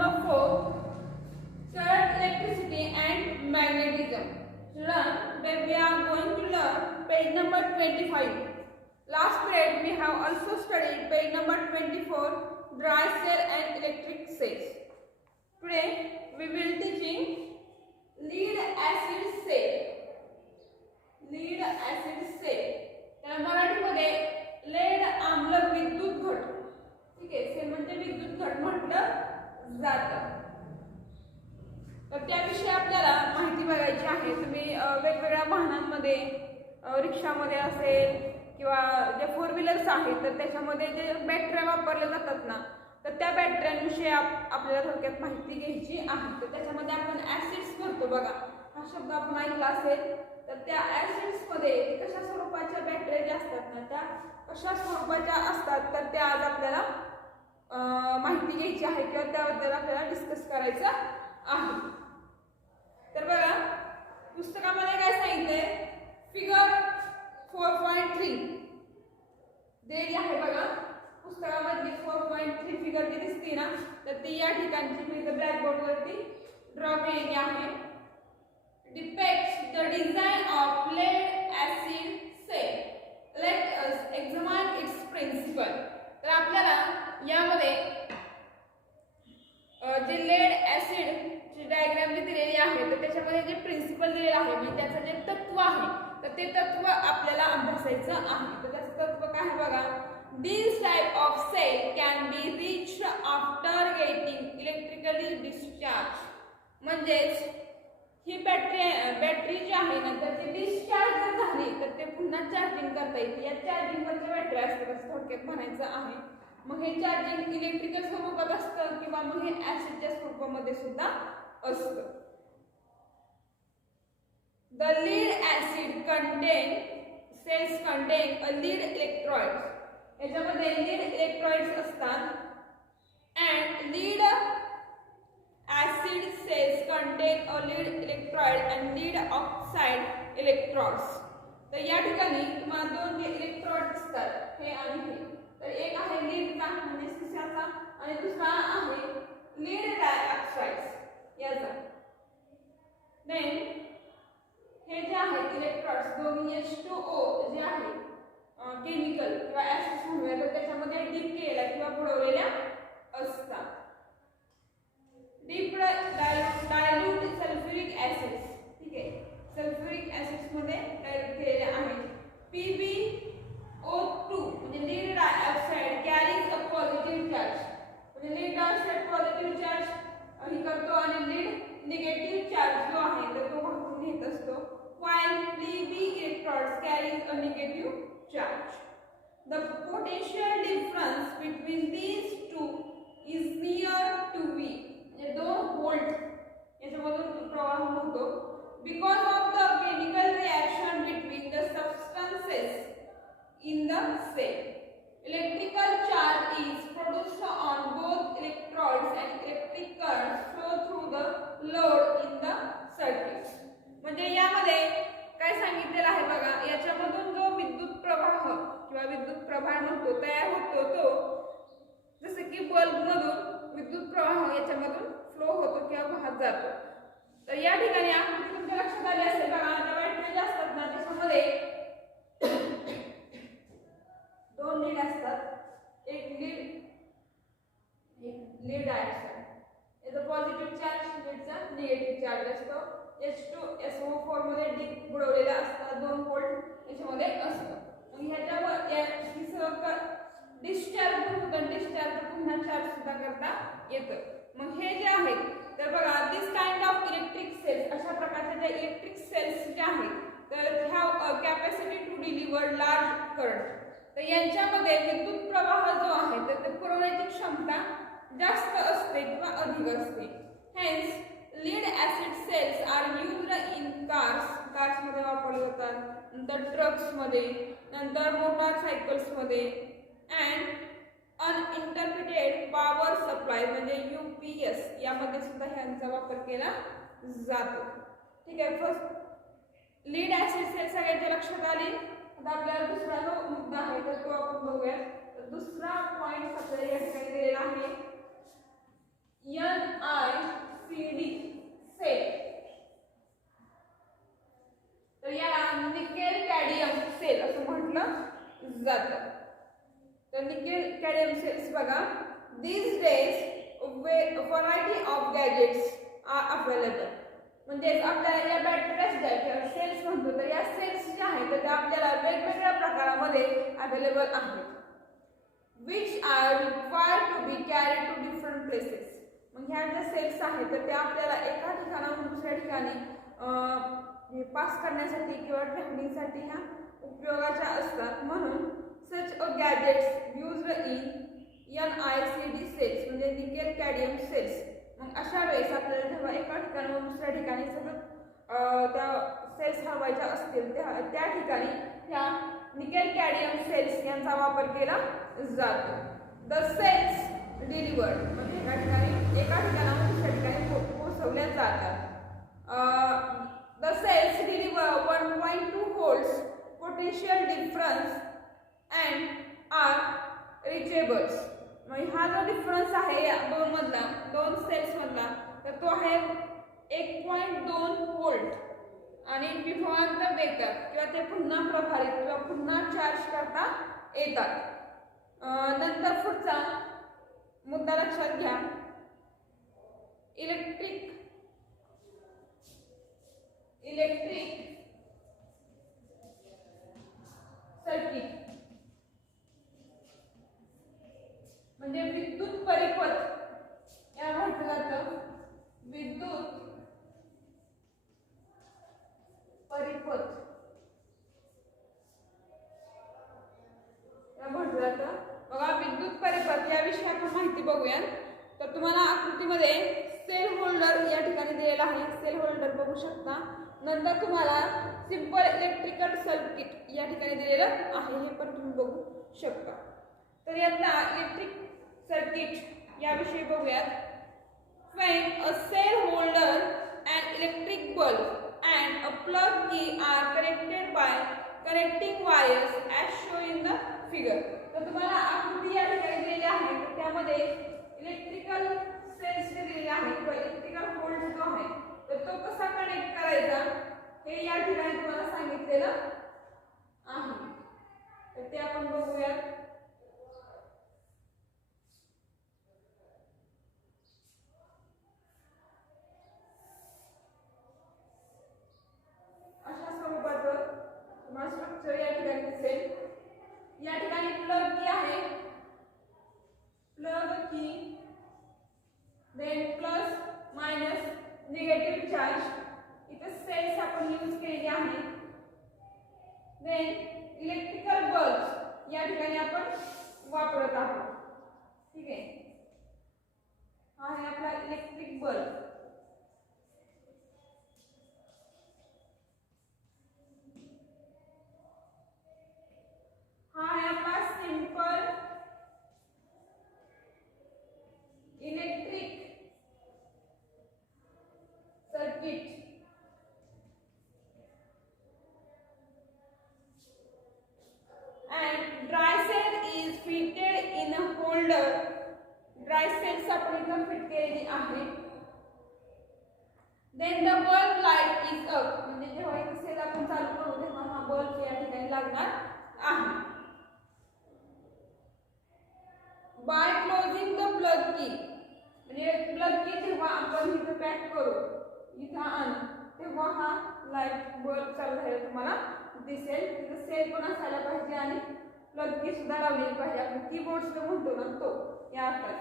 number 4, current, electricity and magnetism. Children, then we are going to learn page number 25. Last period we have also studied page number 24, dry cell and electric cells. Today we will teaching lead acid cell. lead acid cell. त्या मराठीमध्ये laid आम्ल विद्युत घट. ठीक आहे, sale म्हणजे विद्युत घट म्हटलं जातं. तर त्याविषयी आपल्याला माहिती बघायची आहे. तुम्ही वेगवेगळ्या वाहनांमध्ये रिक्षामध्ये असेल किंवा जे 4 व्हीलर्स आहेत तर त्याच्यामध्ये जे बॅटऱ्या वापरल्या जातात ना, तर त्या बॅटऱ्यांविषयी आपल्याला थोडक्यात माहिती घ्यायची आहे. तर त्याच्यामध्ये आपण ऍसिड्स करतो बघा, हा शब्द आपण ऐकला असेल. तर त्या ऍसिड्स मध्ये कशा स्वरूपाच्या बॅटऱ्या ज्या असतात ना, त्या कशा स्वरूपाच्या असतात तर त्या आज आपल्याला माहिती घ्यायची आहे किंवा त्याबद्दल आपल्याला डिस्कस करायचं आहे. तर बघा पुस्तकामध्ये काय सांगितलंय, फिगर 4.3 दिलेली आहे. बघा पुस्तकामधली 4.3 फिगर जी दिसते ना, तर ती या ठिकाणची मी ब्लॅकबोर्ड वरती ड्रॉ केलेली आहे. Depicts the design of lead acid cell. Let us examine its principle. तर आपल्याला यामध्ये जे लेड ऍसिड ची डायग्राम जी दिलेली आहे तर त्याच्यामध्ये जे प्रिन्सिपल दिलेलं आहे म्हणजे त्याचं जे तत्व आहे तर ते तत्व आपल्याला अभ्यासायचं आहे. तर त्याचं तत्व काय आहे बघा, These type of cell can be reached after getting electrically discharged. म्हणजेच ही बॅटरी जी आहे ना तर ती डिस्चार्ज जर झाली तर ते पुन्हा चार्जिंग करता येते. या चार्जिंग वरच्या बॅटरी असतात असं थोडक्यात म्हणायचं आहे. मग हे चार्जिंग इलेक्ट्रिकल स्वरूपात असतं किंवा मग हे ऍसिडच्या स्वरूपामध्ये सुद्धा असतं. The lead acid cells contain a lead electrodes. याच्यामध्ये lead electrodes असतात. And lead acid cells contain a lead electrode and lead oxide electrodes. तर या ठिकाणी तुम्हाला दोन इलेक्ट्रोड दिसतात, हे आणि हे. तर एक आहे लीडचा म्हणजे शिशाचा आणि दुसरा आहे लीड डायऑक्साइड याचा. देन हे जे आहेत इलेक्ट्रोड्स दोन्ही H2O जे आहे केमिकल किंवा ऍसिड म्हणूया तर त्याच्यामध्ये डीप केलेल्या किंवा बुडवलेल्या असतात. Deep dilute sulphuric acids. ठीक आहे, सल्फ्युरिक ऍसिड्स मध्ये डायल्यूट केलेले आहेत. PbO2 म्हणजे lead dioxide carries a positive charge. म्हणजे लीड डायऑक्साइड पॉझिटिव्ह चार्ज ही करतो आणि लीड निगेटिव्ह चार्ज जो आहे तर तो वाहून नेत असतो. while Pb electrodes carries a negative charge. The potential difference between these two is near to V. म्हणजे 2 व्होल्ट याच्यामधून प्रवाह होतो. Because of the chemical reaction between the substances in the cell, electrical charge is produced on both electrodes and electric currents flow through the load in the circuit. म्हणजे यामध्ये काय सांगितलेलं आहे बघा, याच्यामधून जो विद्युत प्रवाह किंवा विद्युत प्रवाह म्हणतो तयार होतो तो जसं की बल्ब मधून विद्युत प्रवाह याच्यामधून फ्लो होतो किंवा वाहत जातो. तर या ठिकाणी आकृती तुमच्या लक्षात आली असेल बघा, त्या बॅटरी ज्या असतात ना त्याच्यामध्ये 2 लीड असतात. एक लीड डायऑक्साइड याचा पॉझिटिव्ह चार्ज, लीडचा निगेटिव्ह चार्ज असतो. H2SO4 मध्ये डीप बुडवलेला असतात. 2 व्होल्ट याच्यामध्ये असतं. मग ह्याच्यावर डिस्चार्ज होतं, डिस्चार्ज पुन्हा चार्ज सुद्धा करता येतं. मग हे जे आहेत तर बघा this kind of electric cells, अशा प्रकारच्या ज्या इलेक्ट्रिक सेल्स ज्या आहेत तर ह्या capacity to deliver large current. तर यांच्यामध्ये विद्युत प्रवाह जो आहे तर ते पुरवण्याची क्षमता जास्त असते किंवा अधिक असते. Hence lead acid cells are used in cars मध्ये वापरले जातात, नंतर ट्रक्स मध्ये, नंतर मोटारसायकल्स मध्ये अँड अनइंटरप्रिटेड पॉवर सप्लाय म्हणजे UPS यामध्ये सुद्धा ह्यांचा वापर केला जातो. ठीक आहे, फर्स्ट लीड ऍसिड सेल सगळ्यांच्या लक्षात आली. आता आपल्याला दुसरा जो मुद्दा आहे तर तो आपण बघूया. तर दुसरा पॉइंट आपल्याला या ठिकाणी दिलेला आहे days a variety of gadgets are available. म्हणजे आपल्याला या बॅटऱ्या ज्या किंवा सेल्स म्हणतो तर या सेल्स ज्या आहेत त्या आपल्याला वेगवेगळ्या प्रकारामध्ये अवेलेबल आहेत. which are required to be carried to different places. मग ह्या ज्या सेल्स आहेत तर त्या आपल्याला एका ठिकाणाहून दुसऱ्या ठिकाणी पास करण्यासाठी किंवा ट्रॅव्हलिंगसाठी ह्या उपयोगाच्या असतात. म्हणून such a gadgets used in NICD cells म्हणजे निकेल कॅडमियम सेल्स. मग अशा वेळेस आपल्याला जेव्हा एका ठिकाणाहून दुसऱ्या ठिकाणी सतत त्या सेल्स हलवायच्या असतील त्या ठिकाणी ह्या निकेल कॅडमियम सेल्स यांचा वापर केला जातो. द सेल्स डिलिव्हर्ड म्हणजे एका ठिकाणाहून दुसऱ्या ठिकाणी पोहोचवल्या जातात. The cells deliver 1.2 volts potential difference and are rechargeables. म्हणजे हा जो डिफरन्स आहे या दोन सेल्स मधला तर तो आहे 1.2 व्होल्ट आणि विभवांतर देतात किंवा ते पुन्हा प्रभारित किंवा पुन्हा चार्ज करता येतात. नंतर पुढचा मुद्दा लक्षात घ्या. इलेक्ट्रिक सर्किट म्हणजे विद्युत परिपथ या म्हटलं जातं. विद्युत परिपथ या म्हटलं जातं. बघा विद्युत परिपथ याविषयी आपण माहिती बघूया. तर तुम्हाला आकृतीमध्ये सेल होल्डर या ठिकाणी दिलेला आहे. सेल होल्डर बघू शकता. नंतर तुम्हाला सिंपल इलेक्ट्रिकल सर्किट या ठिकाणी दिलेलं आहे हे पण तुम्ही बघू शकता. तर यातला इलेक्ट्रिक सर्किट याविषयी बघूयात. When a cell holder, an electric bulb and a plug key are connected by connecting wires as shown in the figure. तर तुम्हाला आकृती या ठिकाणी दिलेली आहे. तर त्यामध्ये इलेक्ट्रिकल सेल्स दिलेले आहेत किंवा इलेक्ट्रिकल होल्ड जो आहे तर तो कसा कनेक्ट करायचा हे या ठिकाणी तुम्हाला सांगितलेलं आहे. तर ते आपण बघूयात. स्ट्रक्चर या ठिकाणी दिसेल. या ठिकाणी प्लग की आहे. प्लग की then plus minus negative charge इथे सेल्स आपण यूज केलेली आहे. देन इलेक्ट्रिकल बल्ब या ठिकाणी आपण वापरत आहोत. ठीक आहे. हा आहे आपला इलेक्ट्रिक बल्ब. हा है आपका simple electric circuit. And dry cell is fitted in a holder. Dry cells आपण इथं फिट केलेली आहे. Then the bulb light is up म्हणजे जेव्हा इथे सेल आपण चालू करू तेव्हा हा बल्ब या ठिकाणी लागणार आहे. बाय क्लोजिंग द प्लग की म्हणजे प्लग की जेव्हा आपण इथे पॅक करू इथं आणू तेव्हा हा लाईट बल्ब चालू झालेला तुम्हाला दिसेल. तिथे सेल पण असायला पाहिजे आणि प्लग की सुद्धा लावलेली पाहिजे. आपण कीबोर्ड सुद्धा म्हणतो ना तो या आकार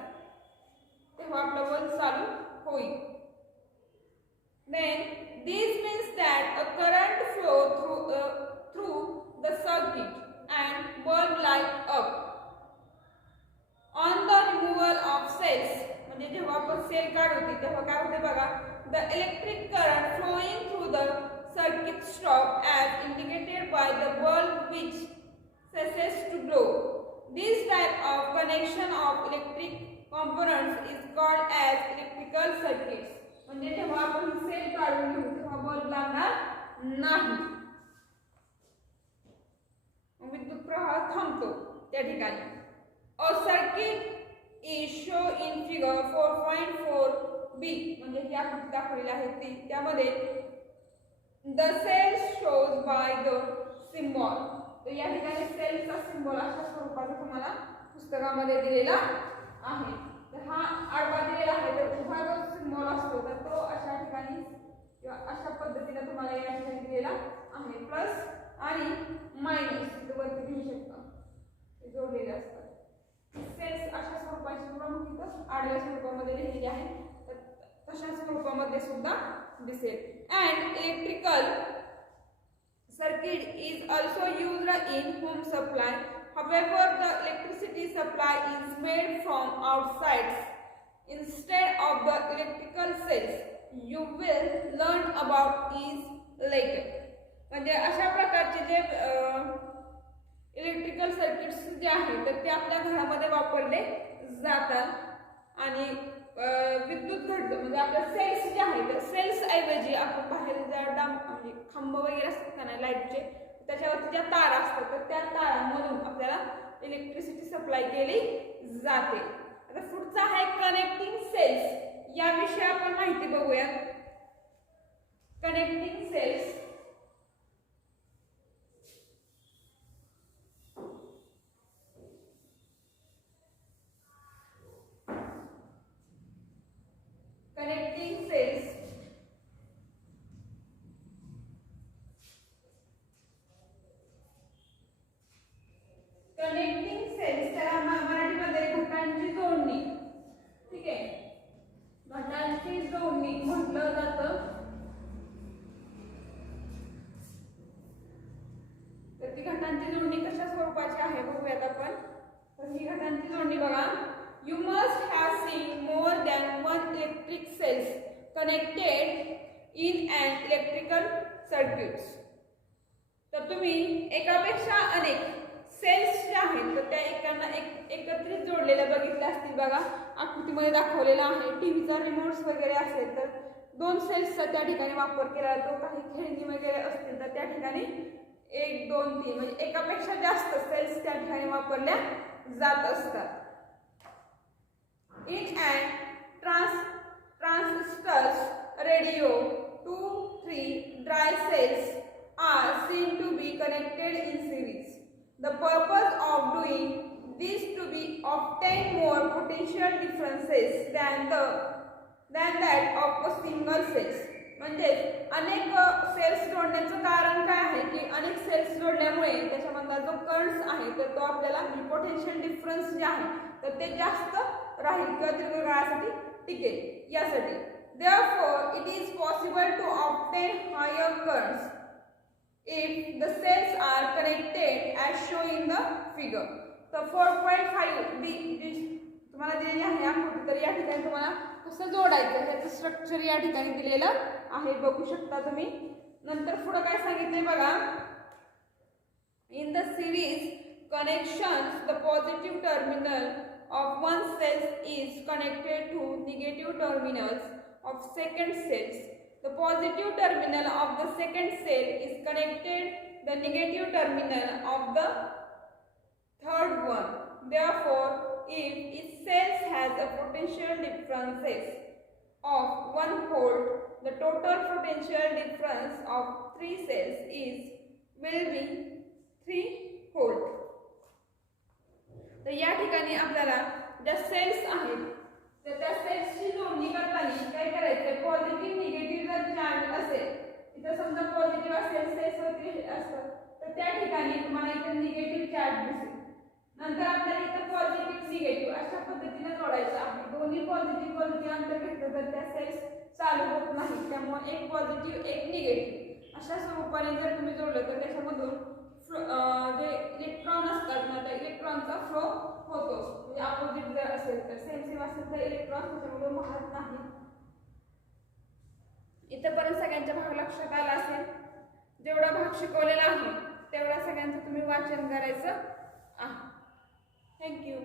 तेव्हा आपला बल्ब चालू होईल. Then this means that a current flow through the circuit and bulb light up. On the removal of cells म्हणजे जेव्हा आपण सेल काढतो तेव्हा काय होते बघा. The electric current flowing through the circuit stop as indicated by the bulb which ceases to glow. This type of connection of electric components is called as electrical circuits. म्हणजे जेव्हा आपण सेल काढून घेऊ तेव्हा बल्ब लागणार नाही. विद्युत प्रवाह थांबतो त्या ठिकाणी. A circuit is shown in figure 4.4b म्हणजे ही आकृती दाखवलेली आहे ती त्यामध्ये the cells shows by the symbol. तर या ठिकाणी सेलचा सिंबल अशा स्वरूपाचा तुम्हाला पुस्तकामध्ये दिलेला आहे. तर तर हा आडवा दिलेला आहे, तर उभा जो सिम्बॉल असतो तर तो अशा ठिकाणी किंवा अशा पद्धतीने तुम्हाला या ठिकाणी दिलेला आहे. प्लस आणि मायनस वरती घेऊ शकता, हे जोडलेले असतात. सेल्स अशा स्वरूपाची प्रमुख इथं आडव्या स्वरूपामध्ये लिहिलेली आहे, तर तशा स्वरूपामध्ये सुद्धा दिसेल. And electrical circuit is also used in home supply. However, the electricity supply is made from outside instead of the electrical cells. You will learn about these later. म्हणजे अशा प्रकारचे जे इलेक्ट्रिकल सर्किट्स जे आहेत तर ते आपल्या घरामध्ये वापरले जातात आणि विद्युत घटक म्हणजे आपल्या सेल्स जे आहेत तर सेल्स ऐवजी आपण बाहेर ज्या म्हणजे खांब वगैरे असतात का नाही लाईटचे त्याच्यावरती ज्या तारा असतात तर त्या तारांमधून आपल्याला इलेक्ट्रिसिटी सप्लाय केली जाते. आता पुढचा आहे कनेक्टिंग सेल्स. याविषयी आपण माहिती बघूयात. कनेक्टिंग सेल्स त्याला मराठीमध्ये घटकांची जोडणी, ठीक आहे, घटकांची जोडणी म्हटलं जातं. तर ती घटकांची जोडणी कशा स्वरूपाची आहे बघूयात आपण. तर ही घटकांची जोडणी बघा. You must have seen more than one electric cells connected in an electrical circuits. तर तुम्ही एकापेक्षा अनेक सेल्स जे आहेत तर त्या एकत्रित जोडलेल्या बघितल्या असतील बघा. आकृतीमध्ये दाखवलेला आहे. टीव्हीचा रिमोट्स वगैरे असेल तर दोन सेल्सचा त्या ठिकाणी वापर केला जातो. काही खेळणी वगैरे असतील तर त्या ठिकाणी 1 2 3 म्हणजे एकापेक्षा जास्त सेल्स त्या ठिकाणी वापरल्या जात असतात. In and transistors radio 2 3 dry cells are seen to be connected in series. The purpose of doing this to be obtain more potential differences than that of a single cells. म्हणजे अनेक cells जोडण्याचं कारण काय आहे की अनेक cells जोडल्यामुळे त्याच्यामधला जो करंट आहे तर तो आपल्याला पोटेन्शियल डिफरन्स जे आहे तर ते जास्त राहील किंवा दीर्घ काळासाठी टिकेल यासाठी. Therefore, it is possible to obtain higher currents if the cells are connected as shown in the figure. तर 4.5 तुम्हाला दिलेली आहे आकृती. तर या ठिकाणी तुम्हाला कसं जोडायचं त्याचं स्ट्रक्चर या ठिकाणी दिलेलं आहे, बघू शकता तुम्ही. नंतर पुढे काय सांगितलंय बघा. In the series connections the positive terminal of one cells is connected to negative terminals of second cells. The positive terminal of the second cell is connected the negative terminal of the third one. Therefore, if each cell has a potential differences of 1 volt, the total potential difference of 3 cells will be 3 volt. तर या ठिकाणी आपल्याला ज्या cells आहेत तर त्या सेल्सची जोडणी करताना काय करायचं, पॉझिटिव्ह निगेटिव्ह जर चार्ज असेल इथं समजा पॉझिटिव्ह असेल सेल्स वरती असतं तर त्या ठिकाणी तुम्हाला इथं निगेटिव्ह चार्ज दिसेल. नंतर आपल्याला इथं पॉझिटिव्ह निगेटिव्ह अशा पद्धतीने जोडायचं आहे. दोन्ही पॉझिटिव्ह अंतर घेतलं तर त्या सेल्स चालू होत नाही. त्यामुळे एक पॉझिटिव्ह एक निगेटिव्ह अशा स्वरूपाने जर तुम्ही जोडलं तर त्याच्यामधून जे इलेक्ट्रॉन असतात ना त्या इलेक्ट्रॉनचा फ्लो होतो. म्हणजे अपोजिट जर असेल तर सेम असेल तर इलेक्ट्रॉन त्याच्यामधून वाहत नाही. इथपर्यंत सगळ्यांचा भाग लक्षात आला असेल. जेवढा भाग शिकवलेला आहे तेवढा सगळ्यांचं तुम्ही वाचन करायचं आहे. थँक्यू.